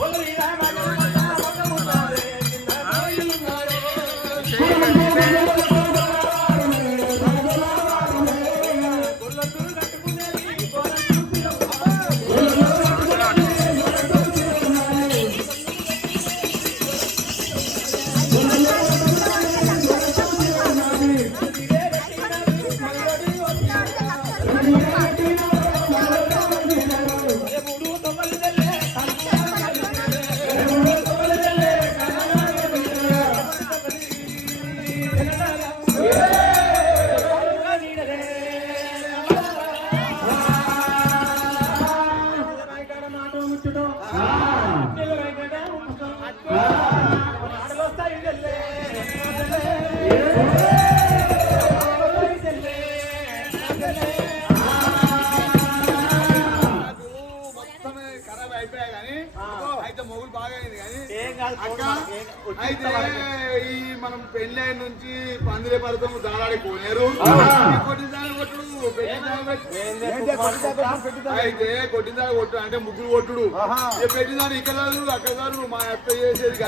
오늘의 అయితే మొగులు బాగా అయింది కానీ అక్క అయితే ఈ పెళ్ళి అయిన నుంచి పందిరే పడతాం దారాడి పోలేరు. అయితే కొట్టిందాన్ని కొట్టు అంటే ముగ్గురు కొట్టుడు. ఇక పెట్టిందాన్ని ఇక్కడ కాదు, అక్కడ కాదు మా అత్త చేసేది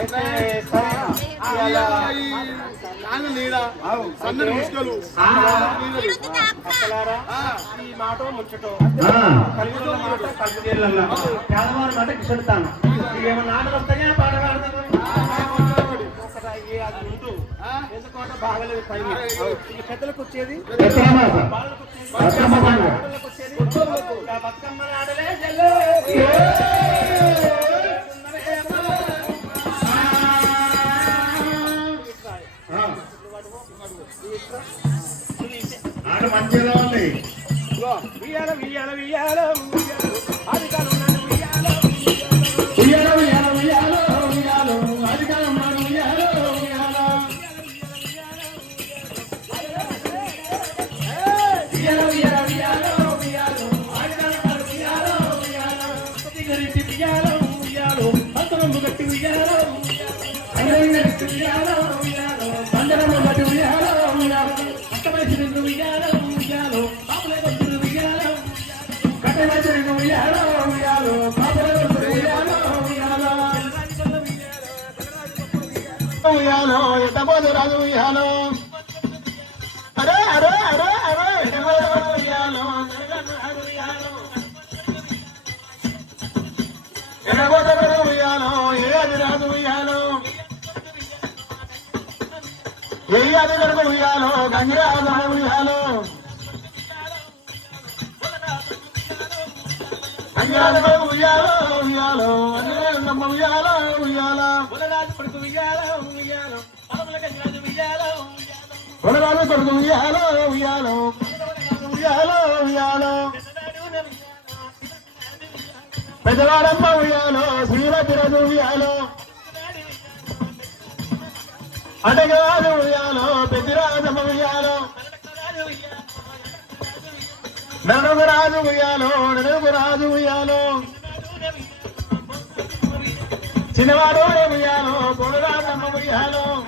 నాన్న నీడ. సన్నని ముసుకలు ఈ మాట ముచ్చటం. మాట ఏమన్నా ఆటలు వస్తాయా పెద్దలకు వచ్చేది? బతుకమ్మ ఆడలే గరిటి ఉయ్యాలో ఉయ్యాల. అంతరము గట్టి ఉయ్యాల ఉయ్యాలో ఉయ్యాలో ఉయ్యాలో ఉయ్యాలో ఉయ్యాల ఉయ్యాల. గొంతులు ఉయ్యాలో ఉయ్యాలో పాపల ఉయ్యాలో ఉయ్యాలో ఉయ్యాలో ఎట్టబోదు రాజు ఉయ్యాలో అరే అరే అరే అరే ఎట్టబోదు ఉయ్యాలో ఉయ్యాలో ఎట్టబోదు ఉయ్యాలో ఏ అది రాజు ఉయ్యాలో ఏ అది కొడుకు ఉయ్యాలో? గంగిరాజు ఉయ్యాలో? గంగిరాజు ఉయ్యాలో ఉయ్యాలో అన్నమ్మ ఉయ్యాలో ఉయ్యాలో ఉలరాజు కొడుకు ఉయ్యాల ఉయ్యాల. కొడరాలు కొడుకు ఉయ్యాలో ఉయ్యాలో? పెద్దవాడమ్మ ఉయ్యాలో శ్రీమతి ఉయ్యాలో. అటగవాడు ఉయ్యాలో పెద్దరాజమ్మ ఉయ్యాలో. నడుగు రాజు ఉయ్యాలో నడుగు రాజు ఉయ్యాలో. చిన్నవాడు ఉయ్యాలో కొడరాజమ్మ ఉయ్యాలో.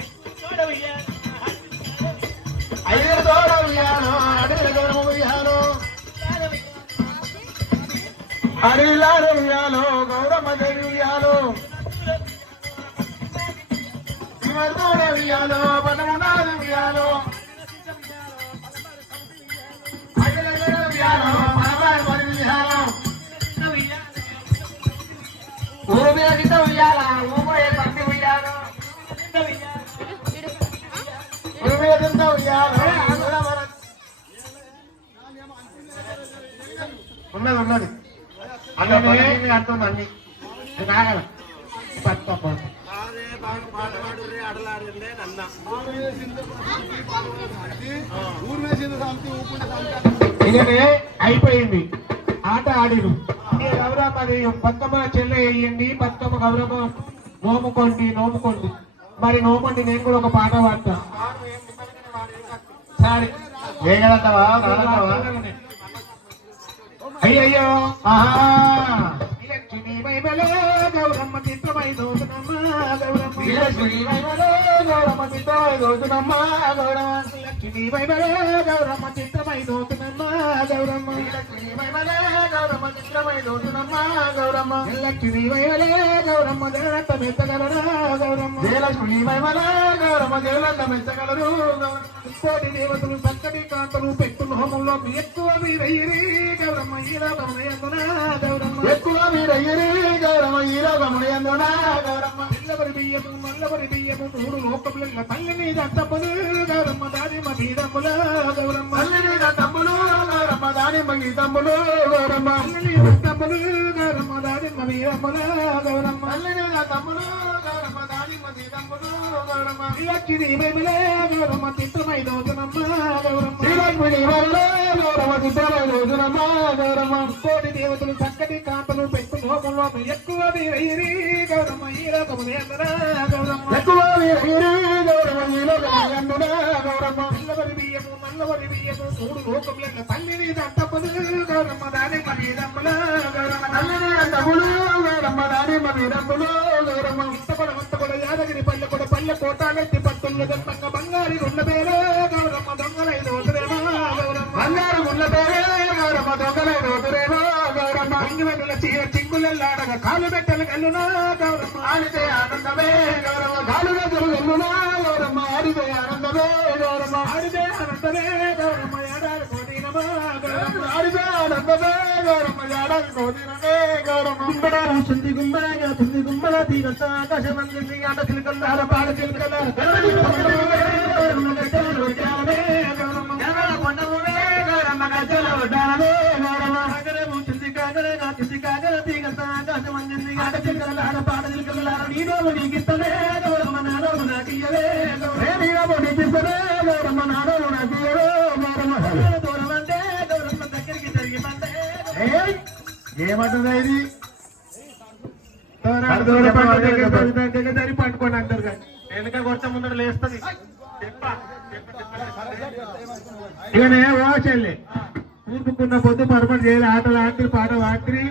అడిలారేయాలో ఊరు దేవియాలో గిట్ట ఉయ్యాల ఊపోయే పత్తి ఉయ్యాలో ఊరు మీద గిట్ట ఉయ్యాలో ఆంధ్ర మన ఉన్నది ఉన్నది. అంటుంది అయిపోయింది. ఆట ఆడిరు. గౌరమ్మది బతుకమ్మ చెల్లె వేయండి బతుకమ్మ గౌరమ్మ నోముకోండి నోముకోండి. మరి నోముకోండి నేను కూడా ఒక పాట పాడతా. సరే. వేగలంటావా అయ్యయ్యో ఆహా. లక్ష్మీ వైమలే గౌరమ్మ చిత్రమై దోచునమ్మ గౌరమ్మ. లక్ష్మీ వైమలే గౌరమ్మ చిత్రమై దోచునమ్మ గౌరమ్మ. లక్ష్మీ వైమలే గౌరమ్మ చిత్రమై దోచునమ్మ గౌరమ్మ. లక్ష్మీ వైమలే గౌరమ్మ చిత్రమై చిత్రమై రోజునమ్మ గౌరమ్మ. లక్ష్మీ వైవలే గౌరమ్మ దేవత మెత్తగలరా గౌరమ్మ. జయలక్ష్మీ వైవల గౌరమ్మ దేవత మెత్తగలరు కోటి దేవతలు చక్కటి కాంతలు పెట్టు హోమంలో ఎక్కువ మీరయ్యరి గౌరమ్మ ఈ లోకమున గౌరమ్మ ఎక్కువ మీరయ్యరి గౌరమ్మ ఈ లోకమున గౌరమ్మ పిల్లవరి బియ్యము నల్లవరి బియ్యము మూడు లోకముల తల్లి మీద తమ్ములు గౌరమ్మ దాని మగీదమ్ముల గౌరమ్మ తల్లి మీద తమ్ములు గౌరమ్మ దాని మగీదమ్ములు గౌరమ్మ. తమ్ములు గౌరమ్మ తమ్ములు గౌరమ్మ. దాని మగీదమ్ములు గౌరమ్మ లక్ష్మీ బేబిలే గౌరమ్మ. చిత్రమై గౌరమ్మ బేబిలే గౌరమ్మ చిత్రమై గౌరమ్మ. కోటి దేవతలు చక్కటి కాంతలు పెట్టు లోకంలో ఎక్కువ వీరయ్యరి గౌరమ్మ ఈ గౌరమ్మ ఎక్కువ వీరయ్యరి గౌరమ్మ ఈ లోకమునే గౌరమ్మ నల్లవరి బియ్యము నల్లవరి బియ్యము మూడు లోకముల తల్లిని గౌరమ్మ దాని మరీదమ్ముల గౌరమ్మ గౌరమ్మ దాని గౌరమ్మ యాదగిరి పల్లె కూడా పల్లె కోటాలెత్తి పట్టుల దెప్పంగ బంగారి గుండ పేరే గౌరమ్మ దొంగలై దోతురేమో గౌరమ్మ బంగారు గుండ పేరే గౌరమ్మ దొంగలై. చింగులెల్లాడగా కాలు పెట్టలు కల్లునా గౌరమ్మ ఆడితే ఆనందమే గౌరమ్మ కాలు పెట్టలు కల్లునా గౌరమ్మ ఆడితే ఆనందమే గౌరమ్మ ఆడితే ఆనందమే గౌరమ్మ ఏడాది కోదినమా గౌరమ్మ ఆడితే ఆనందమే గౌరమ్మ ఏడాది కోదినమే గౌరమ్మ గుంబడ సుంది గుంబడగా తుంది గుంబడ తీగంత ఆకాశమంది ఆట చిలుకల్లార పాడ చిలుకల్లార చిలుకల్లార నీడోము నీకిస్తలే గౌరమ్మ నాడోము నాకియ్యవే గౌరమ్మ నీడోము నీకిస్తలే గౌరమ్మ నాడోము నాకియ్యవే గౌరమ్మ దూరం అంటే గౌరమ్మ దగ్గరికి జరిగి పంటే ఏమంటుందా ఇది? దగ్గర పట్టుకోండి అందరు కానీ. వెనక కొట్ట ముందర లేస్తుంది. ఇకనే ఓ చెల్లి ఊరుకున్న పొద్దు చేయాలి. ఆటలు ఆంటీ పాట వాంటి